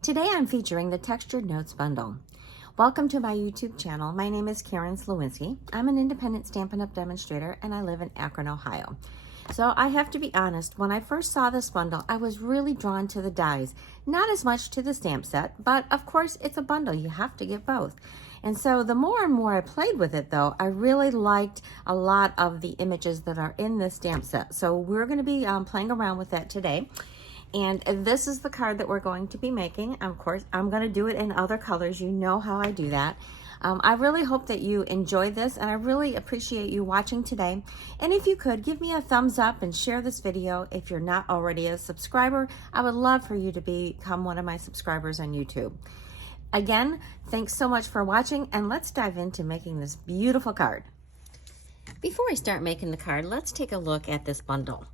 Today I'm featuring the Textured Notes bundle. Welcome to my YouTube channel. My name is Karen Sliwinski. I'm an independent Stampin' Up! Demonstrator and I live in Akron, Ohio. So I have to be honest, when I first saw this bundle, I was really drawn to the dies. Not as much to the stamp set, but of course it's a bundle. You have to get both. And so the more and more I played with it though, I really liked a lot of the images that are in this stamp set. So we're going to be playing around with that today. And this is the card that we're going to be making. Of course, I'm going to do it in other colors. You know how I do that. I really hope that you enjoyed this, and I really appreciate you watching today. And if you could, give me a thumbs up and share this video. If you're not already a subscriber, I would love for you to become one of my subscribers on YouTube. Again, thanks so much for watching, and let's dive into making this beautiful card. Before I start making the card, let's take a look at this bundle.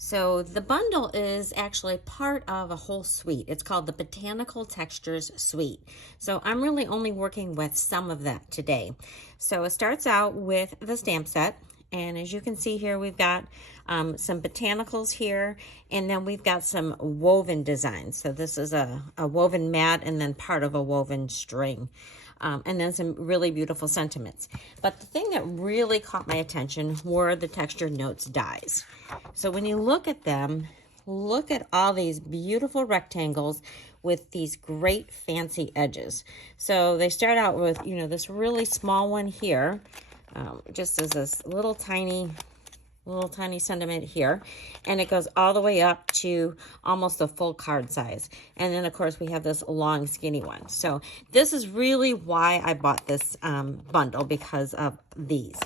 So the bundle is actually part of a whole suite. It's called the Botanical Textures Suite. So I'm really only working with some of that today. So it starts out with the stamp set. And as you can see here, we've got some botanicals here, and then we've got some woven designs. So this is a woven mat and then part of a woven string. And then some really beautiful sentiments. But the thing that really caught my attention were the Textured Notes dies. So when you look at them, look at all these beautiful rectangles with these great fancy edges. So they start out with, you know, this really small one here, just as this little tiny sentiment here, and it goes all the way up to almost a full card size. And then of course we have this long skinny one. So this is really why I bought this bundle, because of these.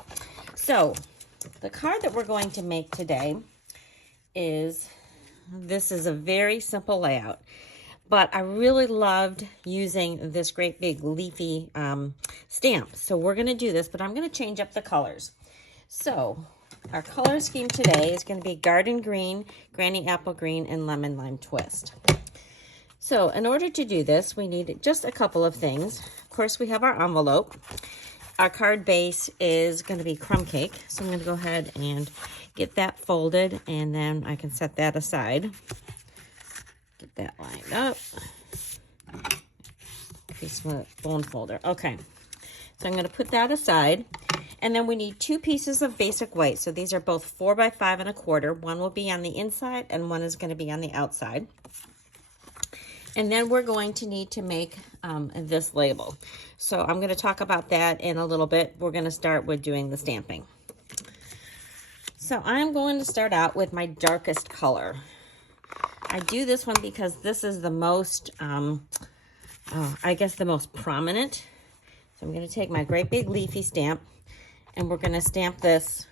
So the card that we're going to make today is, this is a very simple layout, but I really loved using this great big leafy stamp. So we're going to do this, but I'm going to change up the colors. So our color scheme today is going to be garden green, granny apple green, and lemon lime twist. So in order to do this, we need just a couple of things. Of course, we have our envelope. Our card base is going to be crumb cake. So I'm going to go ahead and get that folded, and then I can set that aside. Get that lined up. Piece of bone folder. Okay. So I'm going to put that aside. And then we need 2 pieces of basic white. So these are both 4 by 5 1/4. One will be on the inside and one is going to be on the outside. And then we're going to need to make this label. So I'm going to talk about that in a little bit. We're going to start with doing the stamping. So I'm going to start out with my darkest color. I do this one because this is the most, I guess the most prominent. So I'm going to take my great big leafy stamp, and we're going to stamp this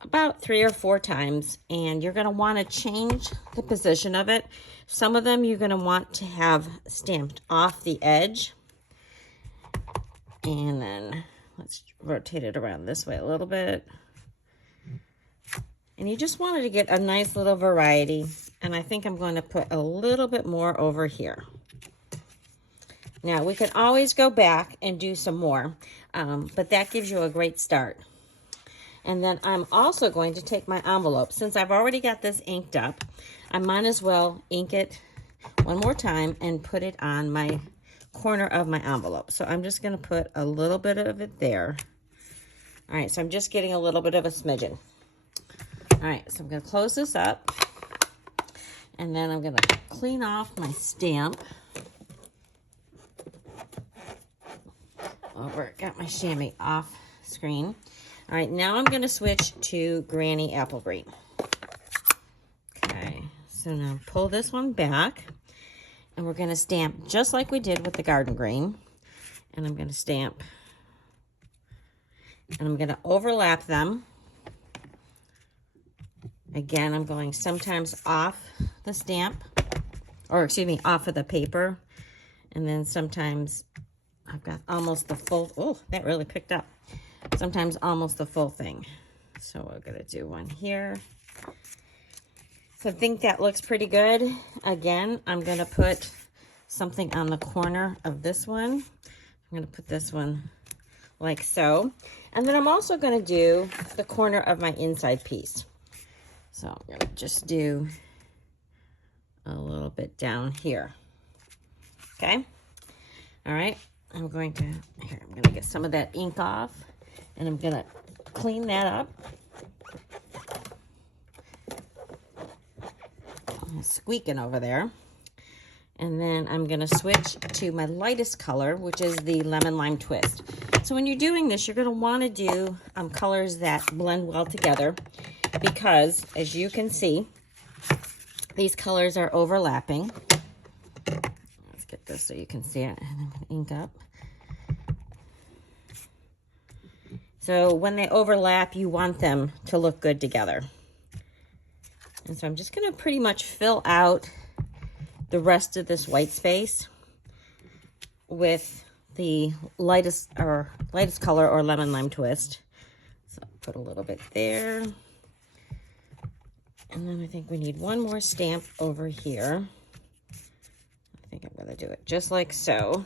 about 3 or 4 times, and you're going to want to change the position of it. Some of them you're going to want to have stamped off the edge, and then let's rotate it around this way a little bit. And you just wanted to get a nice little variety, and I think I'm going to put a little bit more over here. Now, we can always go back and do some more, but that gives you a great start. And then I'm also going to take my envelope. Since I've already got this inked up, I might as well ink it one more time and put it on my corner of my envelope. So I'm just going to put a little bit of it there. All right, so I'm just getting a little bit of a smidgen. All right, so I'm going to close this up, and then I'm going to clean off my stamp. Over, got my chamois off screen. All right, now I'm going to switch to Granny Apple Green. Okay, so now pull this one back, and we're going to stamp just like we did with the garden green. And I'm going to stamp, and I'm going to overlap them. Again, I'm going sometimes off the stamp, or excuse me, off of the paper, and then sometimes I've got almost the full, oh, that really picked up. Sometimes almost the full thing. So we're going to do one here. So I think that looks pretty good. Again, I'm going to put something on the corner of this one. I'm going to put this one like so. And then I'm also going to do the corner of my inside piece. So I'm going to just do a little bit down here. Okay. All right. I'm going to get some of that ink off, and I'm going to clean that up. I'm squeaking over there. And then I'm going to switch to my lightest color, which is the Lemon Lime Twist. So when you're doing this, you're going to want to do colors that blend well together, because as you can see, these colors are overlapping. Let's get this so you can see it. And I'm going to ink up. So when they overlap, you want them to look good together. And so I'm just going to pretty much fill out the rest of this white space with the lightest color, or Lemon Lime Twist. So I'll put a little bit there. And then I think we need one more stamp over here. I think I'm going to do it just like so.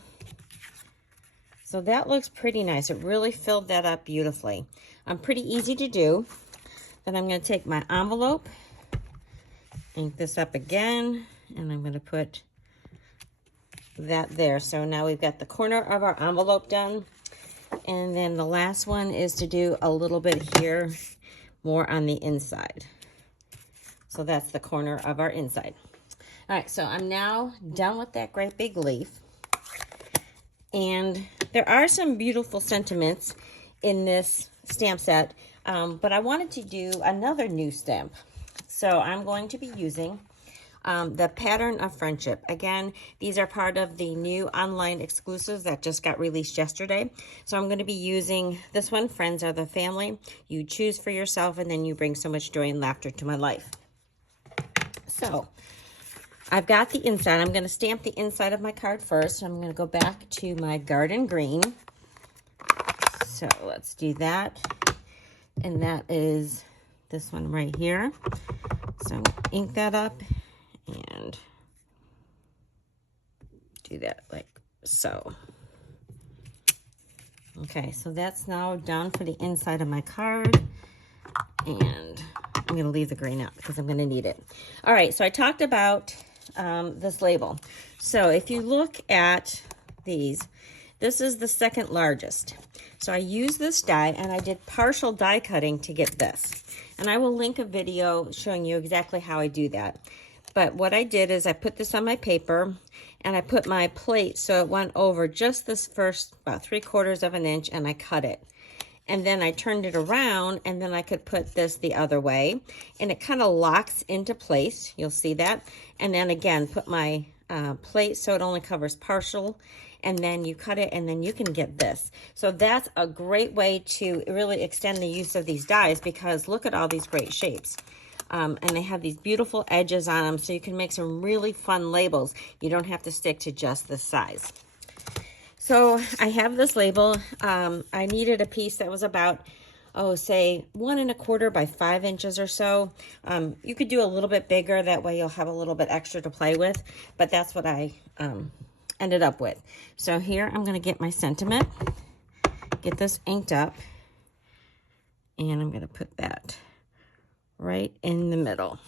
So that looks pretty nice. It really filled that up beautifully. Pretty easy to do. Then I'm going to take my envelope, ink this up again, and I'm going to put that there. So now we've got the corner of our envelope done. And then the last one is to do a little bit here, more on the inside. So that's the corner of our inside. All right, so I'm now done with that great big leaf. And there are some beautiful sentiments in this stamp set, but I wanted to do another new stamp. So I'm going to be using the Pattern of Friendship. Again, these are part of the new online exclusives that just got released yesterday. So I'm going to be using this one, Friends Are the Family. You choose for yourself, and then you bring so much joy and laughter to my life. So I've got the inside. I'm going to stamp the inside of my card first. I'm going to go back to my Garden Green. So let's do that. And that is this one right here. So I'm going to ink that up and do that like so. Okay, so that's now done for the inside of my card. And I'm going to leave the green out because I'm going to need it. All right, so I talked about this label. So if you look at these, this is the second largest. So I used this die, and I did partial die cutting to get this. And I will link a video showing you exactly how I do that. But what I did is I put this on my paper, and I put my plate so it went over just this first about 3/4 of an inch, and I cut it. And then I turned it around, and then I could put this the other way, and it kind of locks into place. You'll see that. And then again, put my plate so it only covers partial, and then you cut it, and then you can get this. So that's a great way to really extend the use of these dies, because look at all these great shapes. And they have these beautiful edges on them, so you can make some really fun labels. You don't have to stick to just this size. So I have this label. I needed a piece that was about, say 1 1/4 by 5 inches or so. You could do a little bit bigger. That way you'll have a little bit extra to play with. But that's what I ended up with. So here I'm going to get my sentiment, get this inked up, and I'm going to put that right in the middle.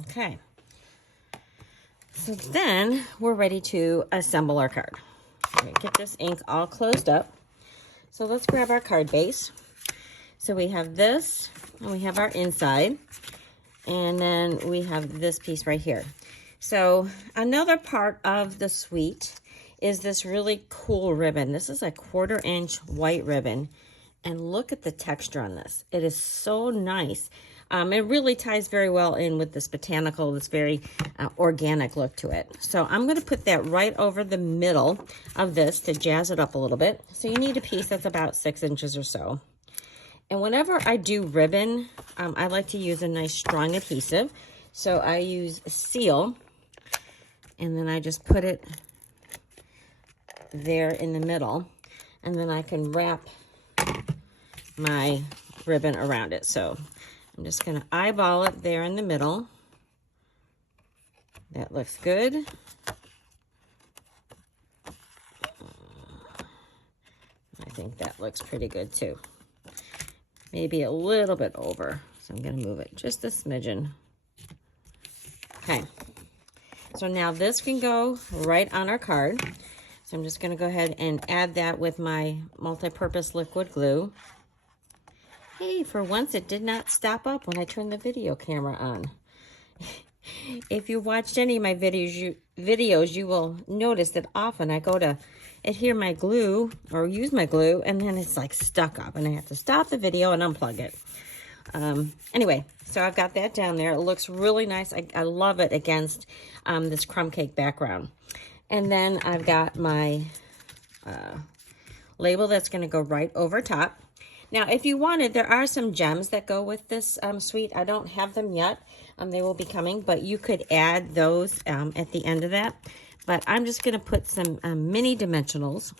Okay. So then we're ready to assemble our card. Get this ink all closed up. So let's grab our card base. So we have this, and we have our inside, and then we have this piece right here. So another part of the suite is this really cool ribbon. This is a 1/4 inch white ribbon, and look at the texture on this. It is so nice. It really ties very well in with this Botanical, this very organic look to it. So I'm going to put that right over the middle of this to jazz it up a little bit. So you need a piece that's about 6 inches or so. And whenever I do ribbon, I like to use a nice strong adhesive. So I use Seal, and then I just put it there in the middle, and then I can wrap my ribbon around it. So I'm just going to eyeball it there in the middle. That looks good. I think that looks pretty good too. Maybe a little bit over. So I'm going to move it just a smidgen. Okay, so now this can go right on our card. So I'm just going to go ahead and add that with my multi-purpose liquid glue. Hey, for once it did not stop up when I turned the video camera on. If you watched any of my videos, you will notice that often I go to adhere my glue or use my glue, and then it's like stuck up, and I have to stop the video and unplug it. Anyway, so I've got that down there. It looks really nice. I love it against this crumb cake background. And then I've got my label that's going to go right over top. Now, if you wanted, there are some gems that go with this suite. I don't have them yet. They will be coming, but you could add those at the end of that. But I'm just going to put some mini dimensionals.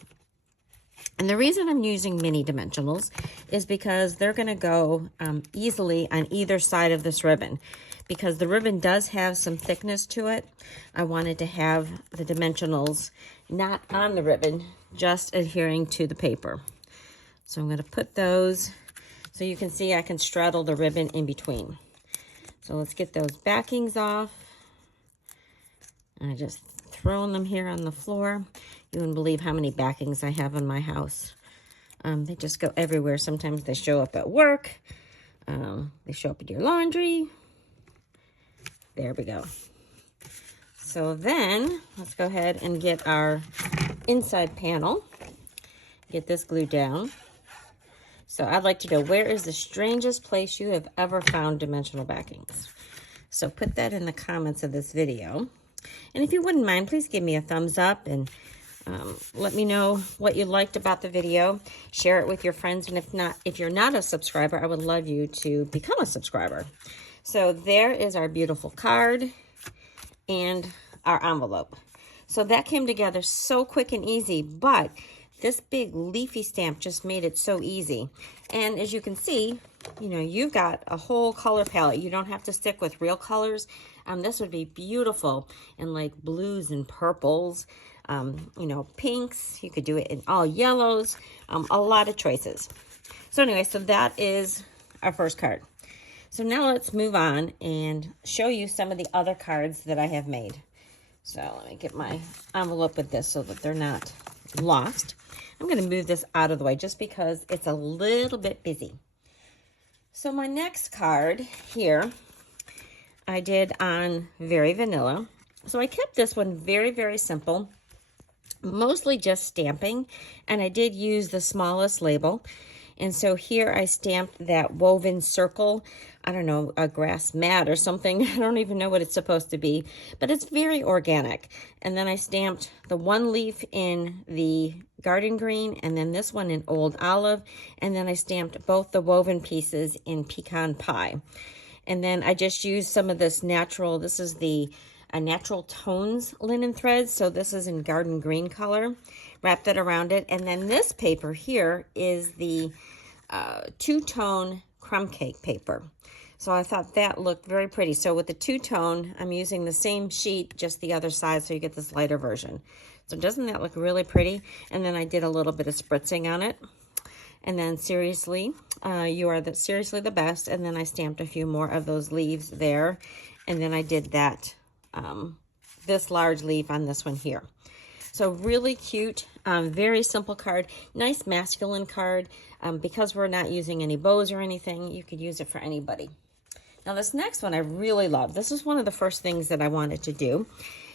And the reason I'm using mini dimensionals is because they're going to go easily on either side of this ribbon. Because the ribbon does have some thickness to it, I wanted to have the dimensionals not on the ribbon, just adhering to the paper. So I'm going to put those so you can see I can straddle the ribbon in between. So let's get those backings off. I just throwing them here on the floor. You wouldn't believe how many backings I have in my house. They just go everywhere. Sometimes they show up at work. They show up in your laundry. There we go. So then let's go ahead and get our inside panel. Get this glued down. So I'd like to know, where is the strangest place you have ever found dimensional backings? So put that in the comments of this video. And if you wouldn't mind, please give me a thumbs up and let me know what you liked about the video. Share it with your friends. And if you're not a subscriber, I would love you to become a subscriber. So there is our beautiful card and our envelope. So that came together so quick and easy, but this big leafy stamp just made it so easy. And as you can see, you know, you've got a whole color palette. You don't have to stick with real colors. This would be beautiful in like blues and purples, you know, pinks. You could do it in all yellows, a lot of choices. So anyway, so that is our first card. So now let's move on and show you some of the other cards that I have made. So let me get my envelope with this so that they're not lost. I'm going to move this out of the way just because it's a little bit busy. So my next card here, I did on Very Vanilla. So I kept this one very, very simple, mostly just stamping, and I did use the smallest label. And so here I stamped that woven circle, I don't know, a grass mat or something. I don't even know what it's supposed to be, but it's very organic. And then I stamped the one leaf in the garden green, and then this one in old olive. And then I stamped both the woven pieces in pecan pie. And then I just used some of this natural, this is the natural tones linen thread. So this is in garden green color. Wrapped it around it. And then this paper here is the two-tone crumb cake paper. So I thought that looked very pretty. So with the two-tone, I'm using the same sheet, just the other side, so you get this lighter version. So doesn't that look really pretty? And then I did a little bit of spritzing on it. And then seriously, you are seriously the best. And then I stamped a few more of those leaves there. And then I did that, this large leaf on this one here. So really cute, very simple card, nice masculine card. Because we're not using any bows or anything, you could use it for anybody. Now this next one I really love. This is one of the first things that I wanted to do.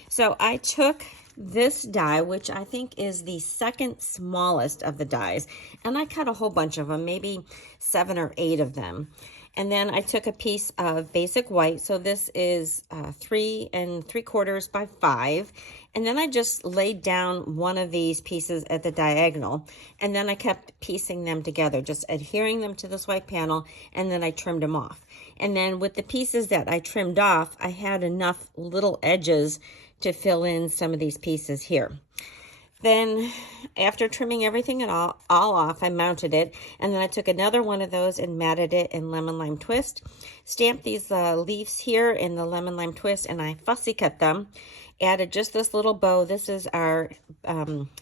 So I took this die, which I think is the second smallest of the dies, and I cut a whole bunch of them, maybe 7 or 8 of them. And then I took a piece of basic white. So this is 3 3/4 by 5. And then I just laid down one of these pieces at the diagonal. And then I kept piecing them together, just adhering them to this white panel. And then I trimmed them off. And then with the pieces that I trimmed off, I had enough little edges to fill in some of these pieces here. Then after trimming everything and all off, I mounted it, and then I took another one of those and matted it in lemon lime twist. Stamped these leaves here in the lemon lime twist, and I fussy cut them. Added just this little bow. This is our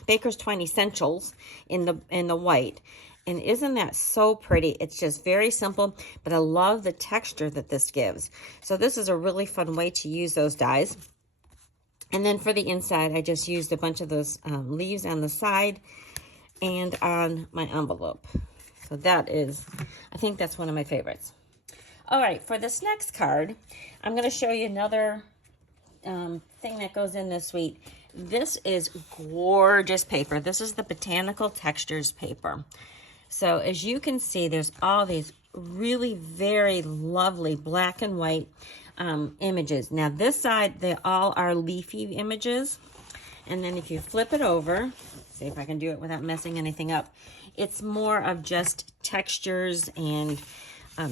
Baker's Twine Essentials in the white. And isn't that so pretty? It's just very simple, but I love the texture that this gives. So this is a really fun way to use those dies. And then for the inside, I just used a bunch of those leaves on the side and on my envelope. So that is, I think that's one of my favorites. All right, for this next card, I'm going to show you another thing that goes in this suite. This is gorgeous paper. This is the Botanical Textures paper. So as you can see, there's all these really very lovely black and white images. Now this side, they all are leafy images. And then if you flip it over, see if I can do it without messing anything up, it's more of just textures and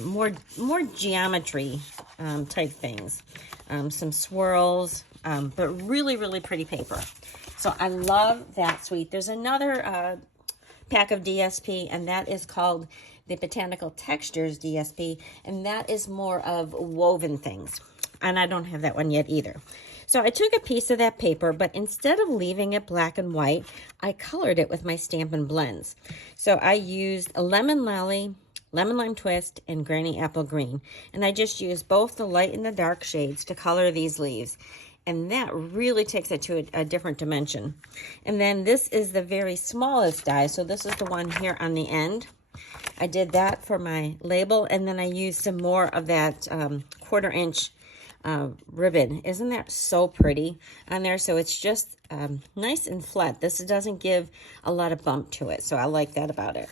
more geometry type things. Some swirls, but really, really pretty paper. So I love that suite. There's another pack of DSP, and that is called the Botanical Textures DSP, and that is more of woven things. And I don't have that one yet either. So I took a piece of that paper, but instead of leaving it black and white, I colored it with my Stampin' Blends. So I used a Lemon Lolly, Lemon Lime Twist, and Granny Apple Green. And I just used both the light and the dark shades to color these leaves. And that really takes it to a different dimension. And then this is the very smallest die. So this is the one here on the end. I did that for my label. And then I used some more of that 1/4 inch ribbon. Isn't that so pretty on there? So it's just nice and flat. This doesn't give a lot of bump to it. So I like that about it.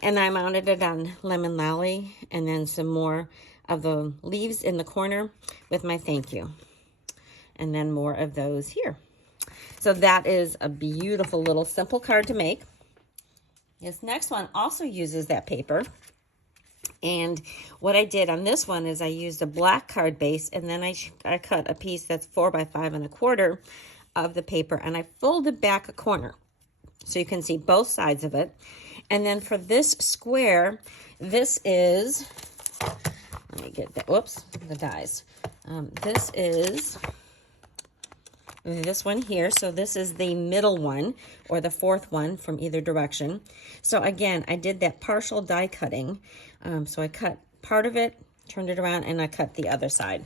And I mounted it on Lemon Lolly and then some more of the leaves in the corner with my thank you. And then more of those here. So that is a beautiful little simple card to make. This next one also uses that paper. And what I did on this one is I used a black card base, and then I cut a piece that's 4 by 5 1/4 of the paper, and I folded back a corner so you can see both sides of it. And then for this square, this is, let me get that, whoops, the dies. This is this one here. So this is the middle one, or the 4th one from either direction. So again, I did that partial die cutting. So I cut part of it, turned it around, and I cut the other side.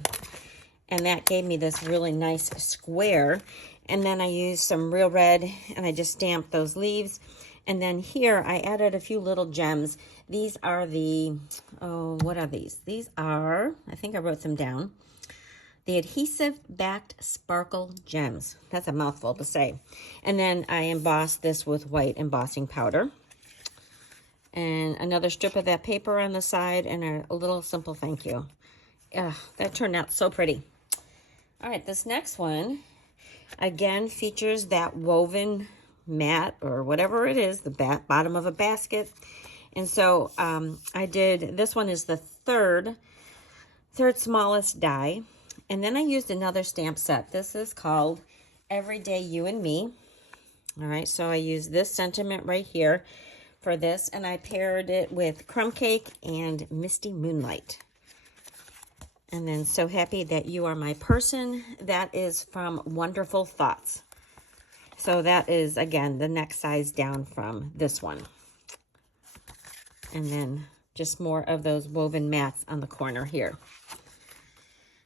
And that gave me this really nice square. And then I used some real red, and I just stamped those leaves. And then here, I added a few little gems. These are the, oh, what are these? These are, I think I wrote them down, the adhesive-backed sparkle gems. That's a mouthful to say. And then I embossed this with white embossing powder. And another strip of that paper on the side, and a little simple thank you. That turned out so pretty. All right, this next one, again, features that woven mat, or whatever it is, the bottom of a basket. And so I did, this one is the third smallest die. And then I used another stamp set. This is called Everyday You and Me. All right, so I used this sentiment right here for this, and I paired it with Crumb Cake and Misty Moonlight. And then So Happy That You Are My Person. That is from Wonderful Thoughts. So that is, again, the next size down from this one. And then just more of those woven mats on the corner here.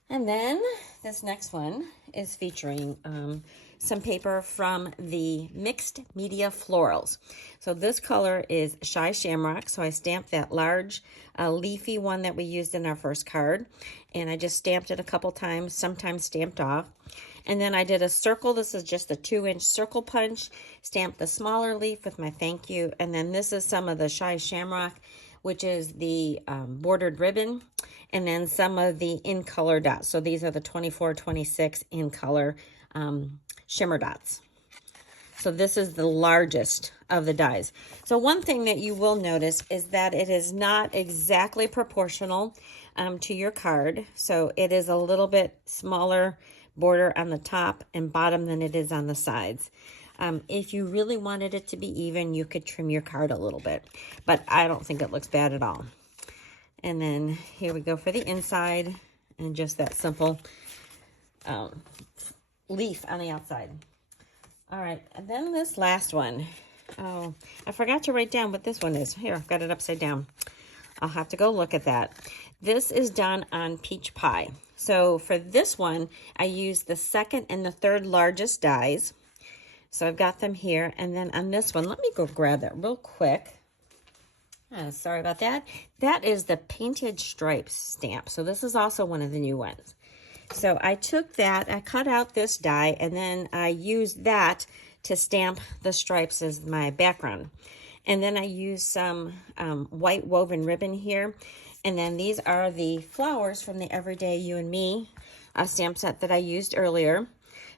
And then this next one is featuring some paper from the Mixed Media Florals. So this color is Shy Shamrock. So I stamped that large leafy one that we used in our first card. And I just stamped it a couple times, sometimes stamped off. And then I did a circle. This is just a 2-inch circle punch. Stamped the smaller leaf with my thank you. And then this is some of the Shy Shamrock, which is the bordered ribbon. And then some of the in color dots. So these are the 24, 26 in color shimmer dots. So this is the largest of the dies. So one thing that you will notice is that it is not exactly proportional to your card. So it is a little bit smaller border on the top and bottom than it is on the sides. If you really wanted it to be even, you could trim your card a little bit. But I don't think it looks bad at all. And then here we go for the inside, and just that simple leaf on the outside. All right, and then this last one, Oh, I forgot to write down what this one is. Here, I've got it upside down. I'll have to go look at that. This is done on peach pie. So for this one, I used the second and the third largest dies. So I've got them here. And then on this one, let me go grab that real quick. Sorry about that. That is the Painted Stripes stamp. So this is also one of the new ones. So I took that, I cut out this die, and then I used that to stamp the stripes as my background. And then I used some white woven ribbon here. And then these are the flowers from the Everyday You and Me stamp set that I used earlier.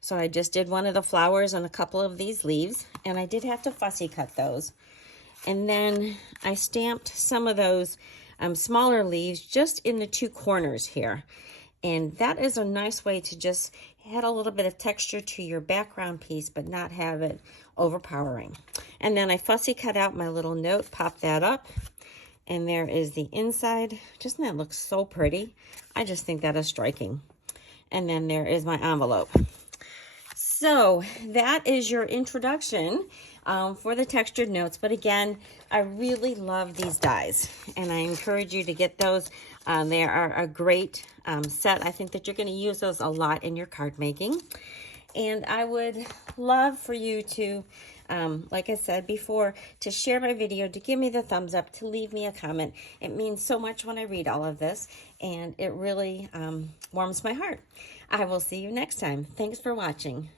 So I just did one of the flowers on a couple of these leaves, and I did have to fussy cut those. And then I stamped some of those smaller leaves just in the two corners here. And that is a nice way to just add a little bit of texture to your background piece, but not have it overpowering. And then I fussy cut out my little note, pop that up, and there is the inside. Doesn't that look so pretty? I just think that is striking. And then there is my envelope. So that is your introduction for the textured notes. But again, I really love these dies, and I encourage you to get those. They are a great set. I think that you're going to use those a lot in your card making. And I would love for you to, like I said before, to share my video, to give me the thumbs up, to leave me a comment. It means so much when I read all of this, and it really warms my heart. I will see you next time. Thanks for watching.